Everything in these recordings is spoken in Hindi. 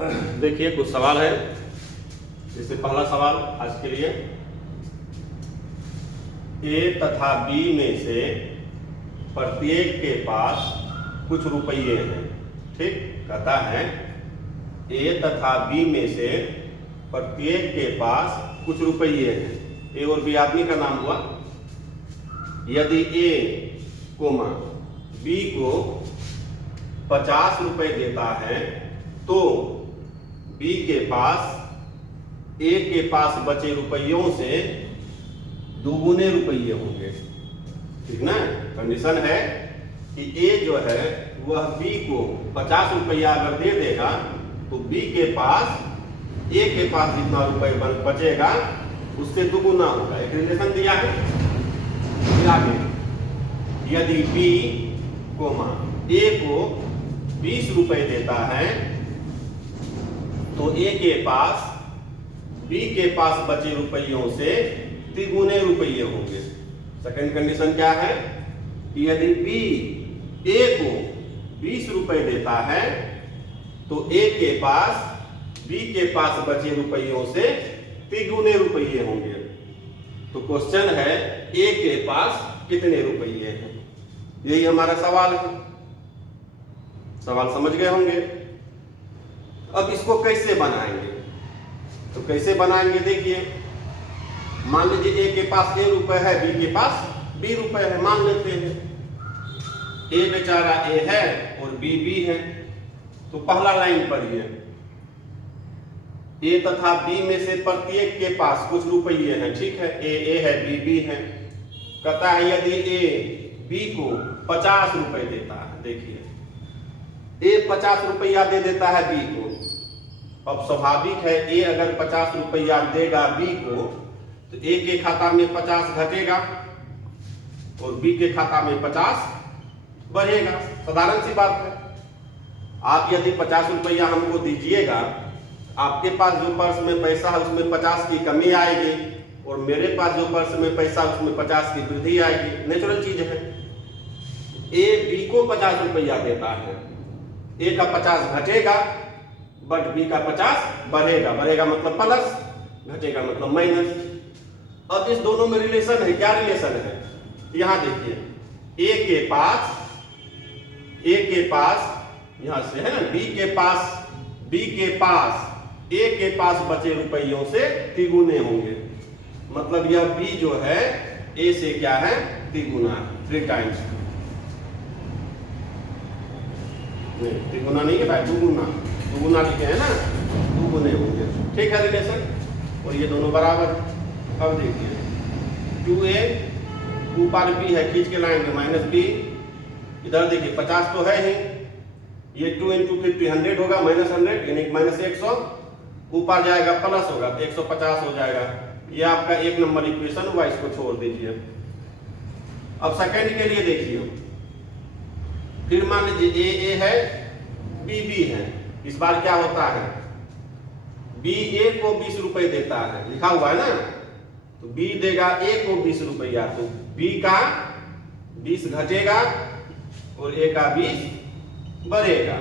देखिए कुछ सवाल है। जैसे पहला सवाल आज के लिए, ए तथा बी में से प्रत्येक के पास कुछ रुपये हैं। ठीक, कहता है ए तथा बी में से प्रत्येक के पास कुछ रुपये हैं। ए और बी आदमी का नाम हुआ। यदि ए कोमा बी को 50 रुपए देता है तो बी के पास ए के पास बचे रुपयों से दुगुने रुपये होंगे। ठीक ना, कंडीशन है कि ए जो है वह बी को 50 रुपया अगर दे देगा तो बी के पास ए के पास जितना रुपये बचेगा उससे दुगुना होगा। एक रिलेशन दिया है। आगे, यदि बी कोमा ए को 20 रुपए देता है तो ए के पास बी के पास बचे रुपयों से तिगुने रुपये होंगे। सेकंड कंडीशन क्या है कि यदि बी ए को 20 रुपए देता है तो ए के पास बी के पास बचे रुपयों से तिगुने रुपये होंगे। तो क्वेश्चन है ए के पास कितने रुपये हैं, यही हमारा सवाल है। सवाल समझ गए होंगे। अब इसको कैसे बनाएंगे, तो कैसे बनाएंगे देखिए। मान लीजिए ए के पास ए रुपए है, बी के पास बी रुपए है, मान लेते हैं। ए बेचारा ए है और बी बी है। तो पहला लाइन पढ़िए, ए तथा बी में से प्रत्येक के पास कुछ रुपये हैं। ठीक है, ए है, बी है। कहता है यदि ए बी को 50 रुपए देता है। देखिए ए 50 रुपया दे देता है बी को। अब स्वाभाविक है ए अगर 50 रुपया देगा बी को तो ए के खाता में 50 घटेगा और बी के खाता में 50 बढ़ेगा। साधारण सी बात है। आप यदि 50 रुपया हमको दीजिएगा, आपके पास जो पर्स में पैसा है उसमें 50 की कमी आएगी और मेरे पास जो पर्स में पैसा उसमें 50 की वृद्धि आएगी। नेचुरल चीज है। ए बी को 50 रुपया देता है, ए का 50 घटेगा बट बी का 50 बढ़ेगा। बढ़ेगा मतलब प्लस, घटेगा मतलब माइनस। अब इस दोनों में रिलेशन है। क्या रिलेशन है, यहां देखिए। ए के पास यहां से है ना, बी के पास ए के पास बचे रुपयों से तिगुने होंगे। मतलब यह बी जो है ए से क्या है, तिगुना, 3 टाइम्स। तिगुना नहीं है भाई, दुगुना। दुगुना लिखे है ना, दुगुने होंगे। ठीक है रिलेशन, और ये दोनों बराबर। अब देखिए 2a ऊपर b है, खींच के लाएंगे माइनस b। इधर देखिए 50 तो है ही, ये 2 × 50 100 होगा, माइनस 100 यानी माइनस 100। ऊपर जाएगा प्लस होगा तो 150 हो जाएगा। ये आपका 1 नंबर इक्वेशन हुआ, इसको छोड़ दीजिए। अब सेकंड के लिए देखिए। फिर मान लीजिए ए है, बी बी है। इस बार क्या होता है, बी ए को 20 रुपए देता है, लिखा हुआ है ना। तो बी देगा ए को 20 रुपया, तो बी का 20 घटेगा और ए का 20 बढ़ेगा।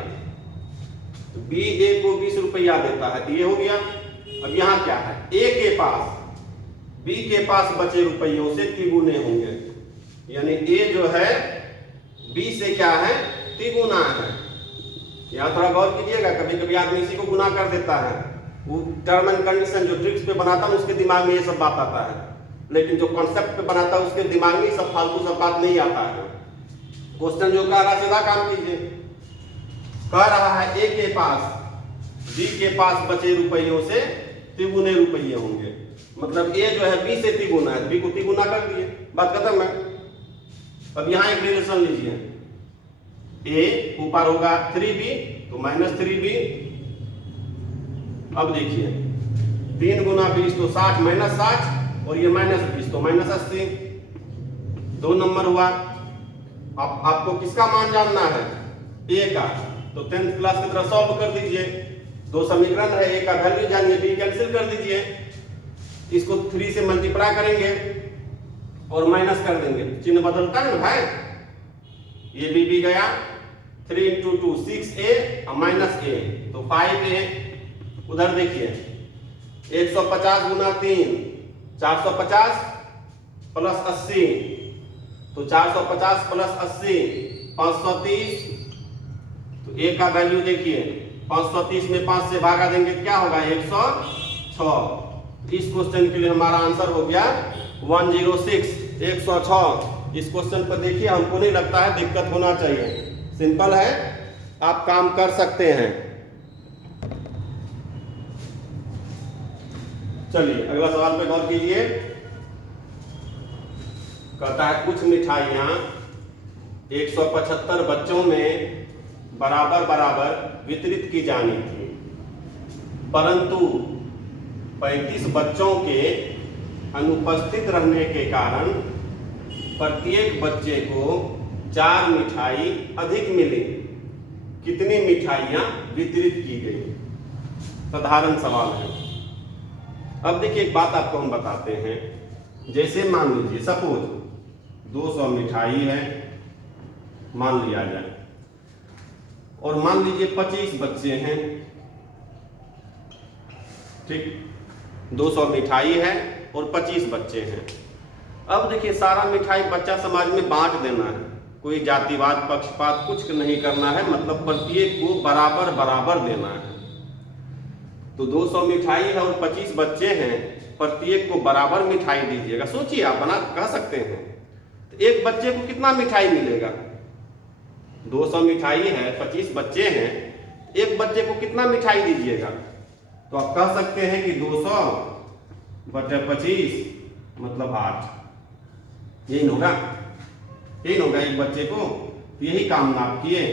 तो बी ए को 20 रुपया देता है, तो ये हो गया। अब यहां क्या है, ए के पास बी के पास बचे रुपयों से तिगुने होंगे। यानी ए जो है बी से क्या है, तिगुना है। यहां थोड़ा गौर कीजिएगा। कभी कभी आदमी इसी को गुना कर देता है। वो टर्म एंड कंडीशन जो ट्रिक्स पे बनाता है उसके दिमाग में ये सब बात आता है, लेकिन जो कॉन्सेप्ट पे बनाता है उसके दिमाग में सब फालतू सब बात नहीं आता है। क्वेश्चन जो कह रहा है सीधा काम कीजिए। कह रहा है ए के पास बी के पास बचे रुपयों से तिगुने रुपये होंगे। मतलब ए जो है बी से तिगुना है, बी को तिगुना कर दिए, बात खत्म है। अब यहां एक रिलेशन लीजिए। ए ऊपर होगा 3b तो माइनस 3b। अब देखिए 3 × 20 तो 60 माइनस 60 और ये माइनस 20 तो माइनस 80। 2 नंबर हुआ। अब आपको किसका मान जानना है, ए का। तो 10th क्लास की तरह सॉल्व कर दीजिए। 2 समीकरण है, ए का वैल्यू जानिए, बी कैंसिल कर दीजिए। इसको 3 से मल्टीप्लाई करेंगे और माइनस कर देंगे, चिन्ह बदलता है ना भाई। ये बी गया, 3 × 2 6a और माइनस a तो 5a उधर देखिए 150 गुना 3 450 प्लस 80, तो 450 प्लस 80 530, तो ए का वैल्यू देखिए 530 में 5 से भागा देंगे क्या होगा 106। इस क्वेश्चन के लिए हमारा आंसर हो गया 106 106। इस क्वेश्चन पर देखिए हमको नहीं लगता है दिक्कत होना चाहिए, सिंपल है, आप काम कर सकते हैं। चलिए अगला सवाल पे गौर कीजिए। कहता है कुछ मिठाइयाँ 175 बच्चों में बराबर बराबर वितरित की जानी थी, परंतु 35 बच्चों के अनुपस्थित रहने के कारण प्रत्येक बच्चे को 4 मिठाई अधिक मिली। कितनी मिठाइयाँ वितरित की गई? साधारण सवाल है। अब देखिए एक बात आपको हम बताते हैं, जैसे मान लीजिए सपोज 200 मिठाई है मान लिया जाए, और मान लीजिए 25 बच्चे हैं, ठीक, 200 मिठाई है और 25 बच्चे हैं। अब देखिए सारा मिठाई बच्चा समाज में बांट देना है, कोई जातिवाद पक्षपात कुछ नहीं करना है, मतलब प्रत्येक को बराबर बराबर देना है। तो 200 मिठाई है और 25 बच्चे हैं, प्रत्येक को बराबर मिठाई दीजिएगा। सोचिए आप बना कह सकते हैं, तो एक बच्चे को कितना मिठाई मिलेगा? 200 मिठाई है, 25 बच्चे हैं, एक बच्चे को कितना मिठाई दीजिएगा? तो आप कह सकते हैं कि 200 बटे 25 मतलब 8। यही होगा, यही होगा एक बच्चे को। यही काम आप किए,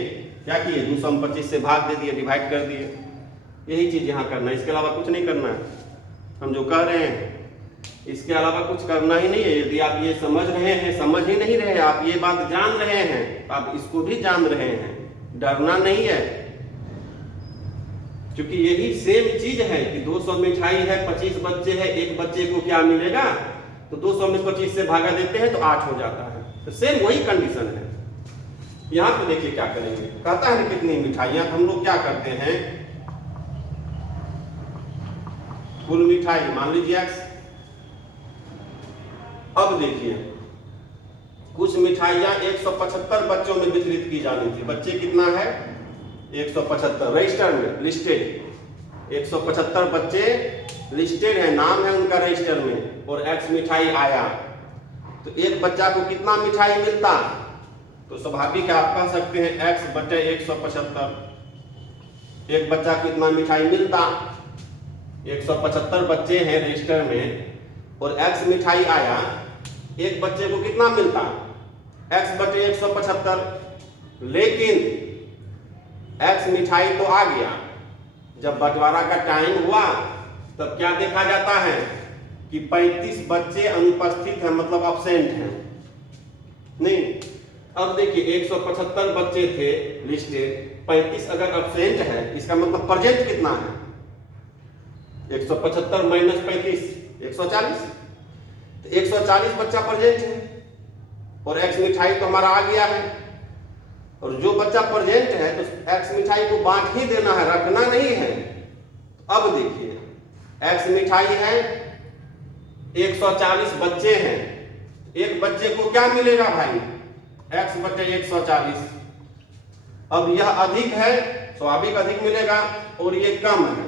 क्या किए? 200 में 25 से भाग दे दिए, डिवाइड कर दिए। यही चीज यहाँ करना है, इसके अलावा कुछ नहीं करना है। हम जो कह रहे हैं इसके अलावा कुछ करना ही नहीं है। यदि आप ये समझ रहे हैं, समझ ही नहीं रहे, आप ये बात जान रहे हैं, आप इसको भी जान रहे हैं, डरना नहीं है, क्योंकि यही सेम चीज है कि 200 मिठाई है, 25 बच्चे हैं, एक बच्चे को क्या मिलेगा? तो 200 में 25 से भागा देते हैं तो 8 हो जाता है। तो सेम वही कंडीशन है। यहाँ पे देखिए क्या करेंगे, कहता है कितनी मिठाइयां, तो हम लोग क्या करते हैं, कुल मिठाई मान लीजिए x। अब देखिए कुछ मिठाइयां 175 बच्चों में वितरित की जानी थी। बच्चे कितना है? 175 रजिस्टर में लिस्टेड 175 बच्चे लिस्टेड है, नाम है उनका रजिस्टर में, और x मिठाई आया, तो एक बच्चा को कितना मिठाई मिलता? तो स्वाभाविक है आप कह सकते हैं x बटे 175। एक बच्चा को कितना मिठाई मिलता? 175 बच्चे हैं रजिस्टर में और x मिठाई आया, एक बच्चे को कितना मिलता? x बटे 175। लेकिन x मिठाई तो आ गया, जब बंटवारा का टाइम हुआ तब क्या देखा जाता है कि 35 बच्चे अनुपस्थित हैं, मतलब अब्सेंट हैं। नहीं, अब देखिए 175 बच्चे थे लिस्टेड, 35 अगर अब्सेंट है, इसका मतलब प्रेजेंट कितना है? 175 माइनस 35 140। तो 140 बच्चा प्रेजेंट है और x मिठाई तो हमारा आ गया है, और जो बच्चा प्रेजेंट है तो x मिठाई को बांट ही देना है, रखना नहीं है। अब देखिए x मिठाई है, 140 बच्चे हैं, एक बच्चे को क्या मिलेगा भाई? x बटे 140। अब यह अधिक है, स्वाभाविक अधिक मिलेगा, और ये कम है।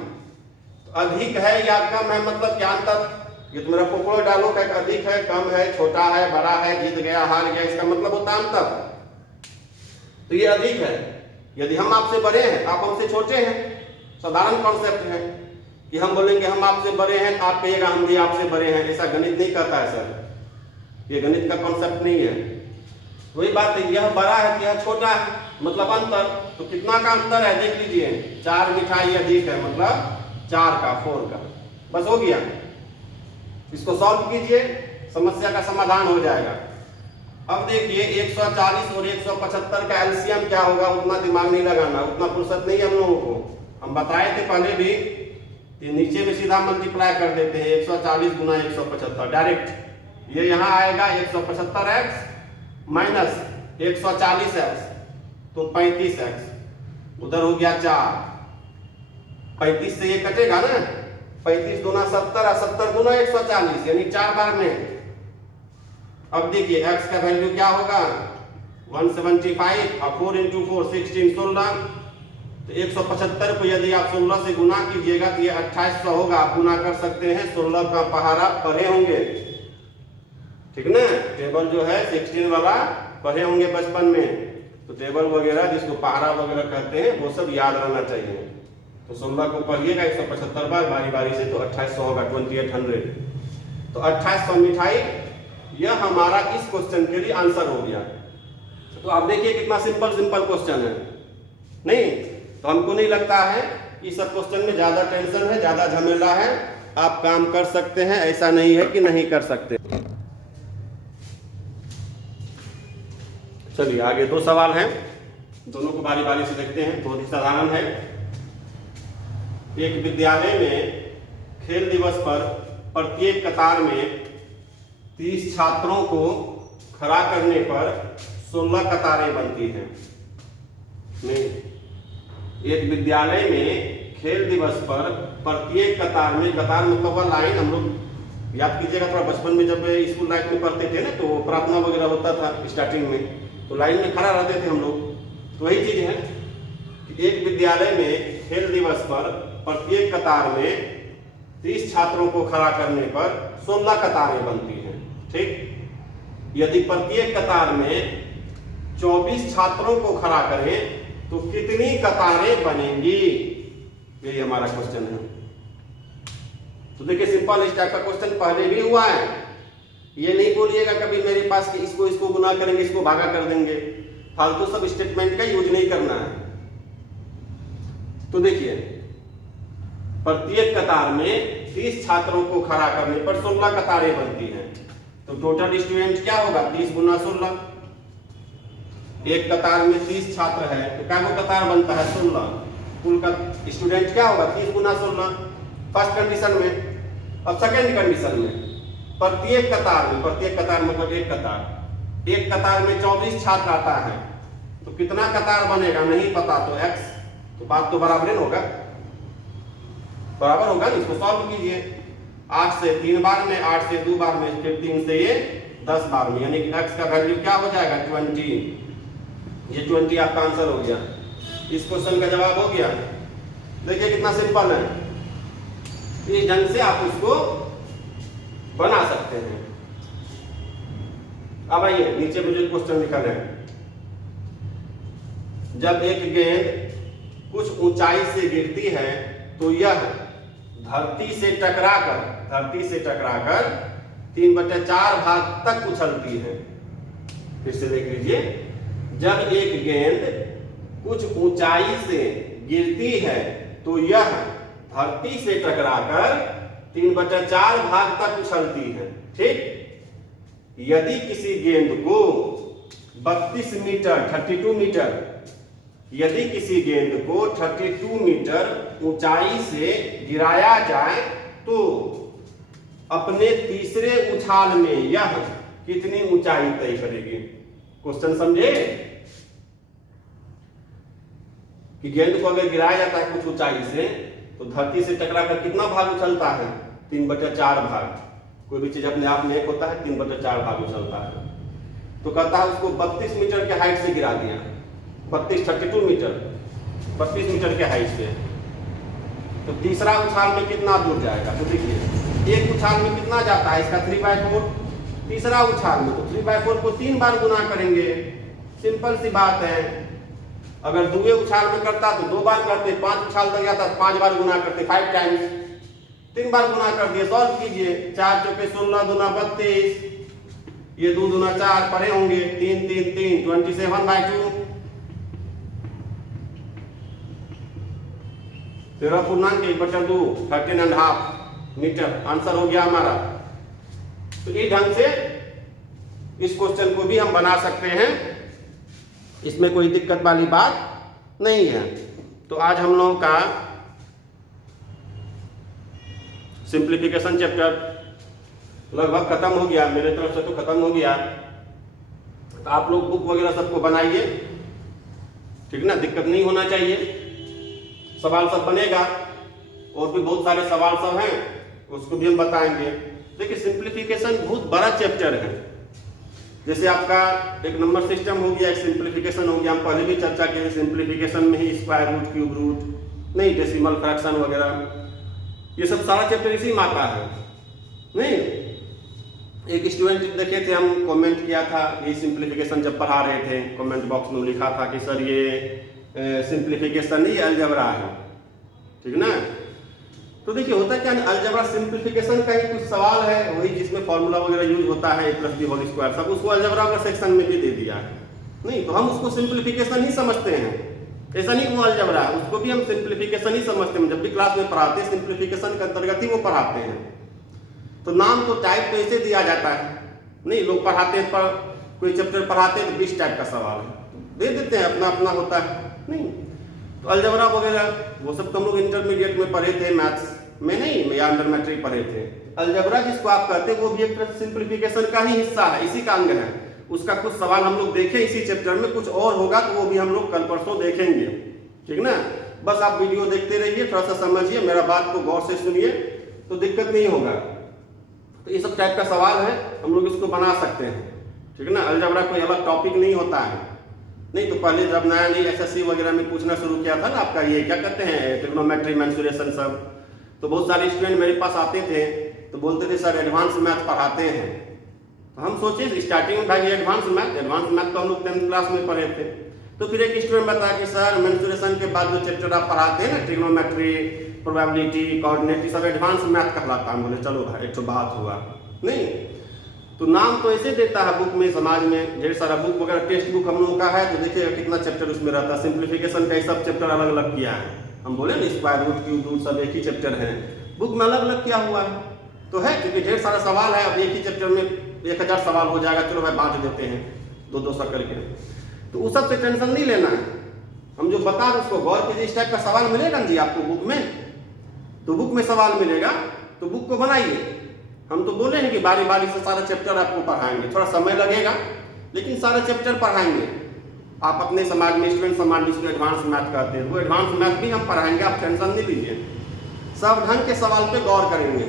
तो अधिक है या कम है मतलब क्या अंतर? ये तो मेरा पकड़ डालो का अधिक है, कम है, छोटा है, बड़ा है, जीत गया, हार गया, इसका मतलब होता है अंतर। तो ये अधिक है। यदि हम आपसे बड़े हैं आप हमसे छोटे हैं, साधारण कॉन्सेप्ट है कि हम बोलेंगे हम आपसे बड़े हैं, आप कहिएगा हम भी आपसे बड़े हैं। ऐसा गणित नहीं कहता है सर, ये गणित का कॉन्सेप्ट नहीं है। वही बात है, यह बड़ा है कि यह छोटा है, मतलब अंतर। तो कितना का अंतर है देख लीजिए, 4 मिठाई अधिक है, मतलब 4 का 4 का, बस हो गया। इसको सॉल्व कीजिए, समस्या का समाधान हो जाएगा। अब देखिए 140 और 175 का एलसीएम क्या होगा, उतना दिमाग नहीं लगाना, उतना फुर्सत नहीं है हम लोगों को। हम बताए थे पहले भी, नीचे में सीधा मल्टीप्लाई कर देते हैं, 140 गुना 175 डायरेक्ट। ये यहाँ आएगा 175x माइनस 140x, तो 35x, उधर हो गया 4, 35 से ये कटेगा ना, 35 दूना 70 और 70 दूना 140, यानी 4 बार में। अब देखिए x का वैल्यू क्या होगा 175 और 4 × 4 16 16, तो 175 को यदि आप 16 से गुना कीजिएगा तो ये 2800 होगा। आप गुना कर सकते हैं, 16 का पहाड़ा पढ़े होंगे, ठीक ना। टेबल जो है 16 वाला पढ़े होंगे बचपन में, तो टेबल वगैरह जिसको पहाड़ा वगैरह कहते हैं वो सब याद रहना चाहिए। तो 16 को पढ़िएगा 175 बार बारी बारी से, तो 2800 होगा 2800। तो 2800 मिठाई, यह हमारा इस क्वेश्चन के लिए आंसर हो गया। तो आप देखिए कितना सिंपल क्वेश्चन है, नहीं? तो हमको नहीं लगता है कि सब क्वेश्चन में ज्यादा टेंशन है, ज्यादा झमेला है। आप काम कर सकते हैं, ऐसा नहीं है कि नहीं कर सकते। चलिए आगे 2 सवाल हैं, दोनों को बारी बारी से देखते हैं। बहुत ही साधारण है। एक विद्यालय में खेल दिवस पर प्रत्येक कतार में 30 छात्रों को खड़ा करने पर 16 कतारें बनती हैं। एक विद्यालय में खेल दिवस पर प्रत्येक कतार में, कतार मतलब लाइन, हम लोग याद कीजिएगा थोड़ा बचपन में जब स्कूल लाइफ में पढ़ते थे ना, तो प्रार्थना वगैरह होता था स्टार्टिंग में, तो लाइन में खड़ा रहते थे हम लोग। तो वही चीज है कि एक विद्यालय में खेल दिवस पर प्रत्येक कतार में 30 छात्रों को खड़ा करने पर 16 कतारें बनती हैं, ठीक। यदि प्रत्येक कतार में 24 छात्रों को खड़ा करें तो कितनी कतारें बनेंगी, यही हमारा क्वेश्चन है। तो देखिए सिंपल इस टाइप का क्वेश्चन पहले भी हुआ है। ये नहीं बोलिएगा कभी मेरे पास कि इसको गुना करेंगे, इसको भागा कर देंगे, फालतू सब स्टेटमेंट का यूज नहीं करना है। तो देखिए प्रत्येक कतार में 30 छात्रों को खड़ा करने पर 16 कतारें बनती हैं। तो टोटल स्टूडेंट क्या होगा 30 × 16। एक कतार में 30 छात्र है तो क्या कतार बनता है 16। कुल का स्टूडेंट क्या होगा 30 × 16, फर्स्ट कंडीशन में। अब सेकंड कंडीशन में प्रत्येक कतार में, प्रत्येक कतार मतलब एक कतार में 24 छात्र आता है, तो कितना कतार बनेगा नहीं पता, तो x, तो बात तो बराबर होगा, बराबर होगा। इसको सॉल्व कीजिए। 8 से 3 बार में, 8 से 2 बार में, फिर 3 से ये 10 बार में, यानी कि x का वैल्यू क्या हो जाएगा 20। ये 20 आपका आंसर हो गया। इस क्वेश्चन का जवाब हो गया। देखिए कितना सिंपल है, इस ढंग से आप उसको बना सकते हैं। अब आइए नीचे मुझे क्वेश्चन लिखा है। जब एक गेंद कुछ ऊंचाई से गिरती है तो यह धरती से टकराकर 3/4 भाग तक उछलती है। फिर से देख लीजिए, जब एक गेंद कुछ ऊंचाई से गिरती है तो यह धरती से टकराकर 3/4 भाग तक उछलती है, ठीक। यदि किसी गेंद को 32 मीटर 32 मीटर, यदि किसी गेंद को 32 मीटर ऊंचाई से गिराया जाए तो अपने तीसरे उछाल में यह कितनी ऊंचाई तय करेगी। क्वेश्चन समझे कि गेंद को अगर गिराया जाता है कुछ ऊंचाई से तो धरती से टकराकर कितना भाग उछलता है 3/4 भाग। कोई भी चीज अपने आप में एक होता है, 3/4 भाग उछलता है। तो कहता है उसको 32 मीटर के हाइट से गिरा दिया, 32 मीटर के हाइट से, तो तीसरा उछाल में कितना दूर जाएगा। तो देखिए एक उछाल में कितना जाता है इसका 3/4, तीसरा उछाल में तो 3/4 को 3 बार गुना करेंगे। सिंपल सी बात है। अगर दुए उछाल में करता तो 2 बार करते, 5 उछाल तक जाता तो 5 बार गुना करते, 5 टाइम्स, 3 बार गुना कर दिए। सॉल्व कीजिए, 4 चौके 16 दूना 32, ये 2 दूना 4 पढ़े होंगे, 3 3 3 27/2, 13.1/2 13.5 मीटर आंसर हो गया हमारा। तो इस ढंग से इस क्वेश्चन को भी हम बना सकते हैं, इसमें कोई दिक्कत वाली बात नहीं है। तो आज हम लोगों का सिंप्लीफिकेशन चैप्टर लगभग खत्म हो गया, मेरे तरफ से तो खत्म हो गया। तो आप लोग बुक वगैरह सबको बनाइए, ठीक ना, दिक्कत नहीं होना चाहिए। सवाल सब बनेगा, और भी बहुत सारे सवाल सब हैं, उसको भी हम बताएंगे। देखिए सिंप्लीफिकेशन बहुत बड़ा चैप्टर है। जैसे आपका एक नंबर सिस्टम हो गया, एक सिंप्लीफिकेशन हो गया, हम पहले भी चर्चा किए सिंप्लीफिकेशन में ही स्क्वायर रूट, क्यूब रूट, नहीं डेसिमल फ्रैक्शन वगैरह, ये सब सारा चैप्टर इसी में आता है। नहीं, एक स्टूडेंट देखे थे, हम कमेंट किया था ये सिंप्लीफिकेशन जब पढ़ा रहे थे, कमेंट बॉक्स में लिखा था कि सर ये सिंप्लीफिकेशन नहीं अलजेब्रा है, ठीक ना। तो देखिए होता क्या है, अलजेब्रा सिंप्लीफिकेशन का ही कुछ सवाल है, वही जिसमें फॉर्मूला वगैरह यूज होता है, a + b होल स्क्वायर, सब उसको अलजेब्रा का सेक्शन में भी दे दिया है। नहीं तो हम उसको सिंप्लीफिकेशन ही समझते हैं, ऐसा नहीं वो अलजेब्रा है, उसको भी हम सिंप्लीफिकेशन ही समझते हैं। जब भी क्लास में पढ़ाते हैं सिंप्लीफिकेशन के अंतर्गत ही वो पढ़ाते हैं। तो नाम तो टाइप तो ऐसे दिया जाता है, नहीं लोग पढ़ाते हैं, पर कोई चैप्टर पढ़ाते हैं तो 20 टाइप का सवाल है, दे देते हैं, अपना अपना होता है। नहीं तो अलजेब्रा वगैरह वो सब तो हम लोग इंटरमीडिएट में पढ़े थे, मैथ्स में नहीं, मैं अंडर मैट्रिक पढ़े थे। अलजेब्रा जिसको आप कहते हैं वो भी एक तरह से सिंप्लीफिकेशन का ही हिस्सा है, इसी का अंग है। उसका कुछ सवाल हम लोग देखें इसी चैप्टर में, कुछ और होगा तो वो भी हम लोग कल परसों देखेंगे, ठीक ना। बस आप वीडियो देखते रहिए, थोड़ा सा समझिए, मेरा बात को गौर से सुनिए तो दिक्कत नहीं होगा। तो ये सब टाइप का सवाल है, हम लोग इसको बना सकते हैं, ठीक है ना। अलजेब्रा कोई अलग टॉपिक नहीं होता है। नहीं तो पहले जब नया नई एसएससी वगैरह में पूछना शुरू किया था ना, आपका ये क्या कहते हैं ट्रिग्नोमेट्री, मेंसुरेशन सब, तो बहुत सारे स्टूडेंट मेरे पास आते थे तो बोलते थे सर एडवांस मैथ पढ़ाते हैं। तो हम सोचे स्टार्टिंग में भाई एडवांस मैथ तो हम लोग 10th क्लास में पढ़े थे। तो फिर एक स्टूडेंट बताया कि सर मेंसुरेशन के बाद जो चैप्टर आप पढ़ाते हैं ना, ट्रिग्नोमेट्री, प्रोबेबिलिटी, कोऑर्डिनेट, सब एडवांस मैथ कहलाता है। बोले चलो भाई एक तो बात हुआ। नहीं तो नाम तो ऐसे देता है बुक में, समाज में ढेर सारा बुक वगैरह, टेक्स्ट बुक हम लोगों का है तो देखिएगा कितना चैप्टर उसमें रहता है। सिंप्लीफिकेशन का सब चैप्टर अलग अलग किया है, हम बोले ना स्क्वायर रूट, क्यूब रूट, सब एक ही चैप्टर है, बुक में अलग अलग किया हुआ है तो है, क्योंकि ढेर सारा सवाल है। अब एक ही चैप्टर में 1000 सवाल हो जाएगा, चलो भाई बांट देते हैं 2-2 सा करके, तो उस सब से टेंशन नहीं लेना है। हम जो बता रहे उसको गौर कीजिए। इस टाइप का सवाल मिलेगा ना जी आपको बुक में, तो बुक में सवाल मिलेगा तो बुक को बनाइए। हम तो बोले हैं कि बारी बारी से सारा चैप्टर आपको पढ़ाएंगे, थोड़ा समय लगेगा लेकिन सारा चैप्टर पढ़ाएंगे। आप अपने समाज में स्टूडेंट समाज जिसको एडवांस मैथ कहते हैं, वो एडवांस मैथ भी हम पढ़ाएंगे, आप टेंशन नहीं लीजिए। सब ढंग के सवाल पे गौर करेंगे,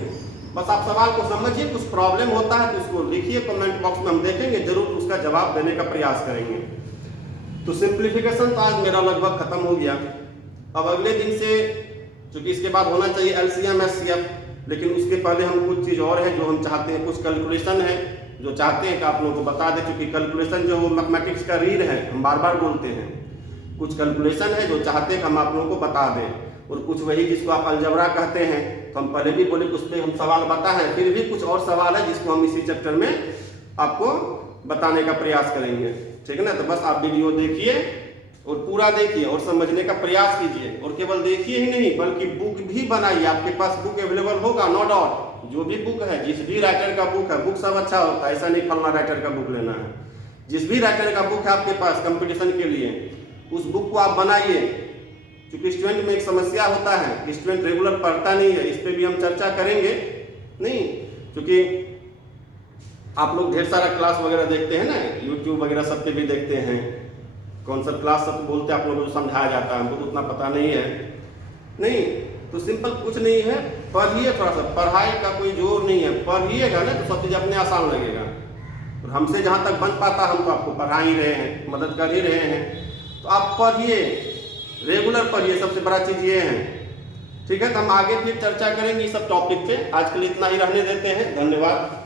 बस आप सवाल को समझिए, कुछ प्रॉब्लम होता है तो उसको लिखिए कमेंट बॉक्स में, हम देखेंगे जरूर उसका जवाब देने का प्रयास करेंगे। तो सिंप्लीफिकेशन तो आज मेरा लगभग खत्म हो गया। अब अगले दिन से, क्योंकि इसके बाद होना चाहिए एलसीएम एचसीएफ, लेकिन उसके पहले हम कुछ चीज़ और है जो हम चाहते हैं, कुछ कैलकुलेशन है जो चाहते हैं कि आप लोगों को बता दें, क्योंकि कैलकुलेशन जो वो मैथमेटिक्स का रीढ़ है, हम बार बार बोलते हैं। कुछ कैलकुलेशन है जो चाहते हैं कि हम आप लोगों को बता दें, और कुछ वही जिसको आप अलजेब्रा कहते हैं, तो हम पहले भी बोले उस पर हम सवाल बता है, फिर भी कुछ और सवाल है जिसको हम इसी चैप्टर में आपको बताने का प्रयास करेंगे, ठीक है ना। तो बस आप वीडियो देखिए और पूरा देखिए और समझने का प्रयास कीजिए, और केवल देखिए ही नहीं बल्कि बुक भी बनाइए। आपके पास बुक अवेलेबल होगा, नो डाउट, जो भी बुक है, जिस भी राइटर का बुक है, बुक सब अच्छा होता है, ऐसा नहीं फलना राइटर का बुक लेना है। जिस भी राइटर का बुक है आपके पास कंपटीशन के लिए, उस बुक को आप बनाइए। क्योंकि स्टूडेंट में एक समस्या होता है कि स्टूडेंट रेगुलर पढ़ता नहीं है, इस पर भी हम चर्चा करेंगे। नहीं क्योंकि आप लोग ढेर सारा क्लास वगैरह देखते हैं ना, यूट्यूब वगैरह सब पे भी देखते हैं, कौन सा क्लास सब बोलते हैं आप लोगों को समझाया जाता है, हमको तो उतना पता नहीं है। नहीं तो सिंपल कुछ नहीं है, पढ़िए थोड़ा सा, पढ़ाई का कोई जोर नहीं है, पढ़िएगा ना तो सब चीज़ अपने आसान लगेगा। और हमसे जहाँ तक बन पाता हम तो आपको पढ़ा ही रहे हैं, मदद कर ही रहे हैं। तो आप पढ़िए, रेगुलर पढ़िए, सबसे बड़ा चीज़ ये है, ठीक है। तो हम आगे फिर चर्चा करेंगे इस सब टॉपिक पे। आज के लिए इतना ही रहने देते हैं, धन्यवाद।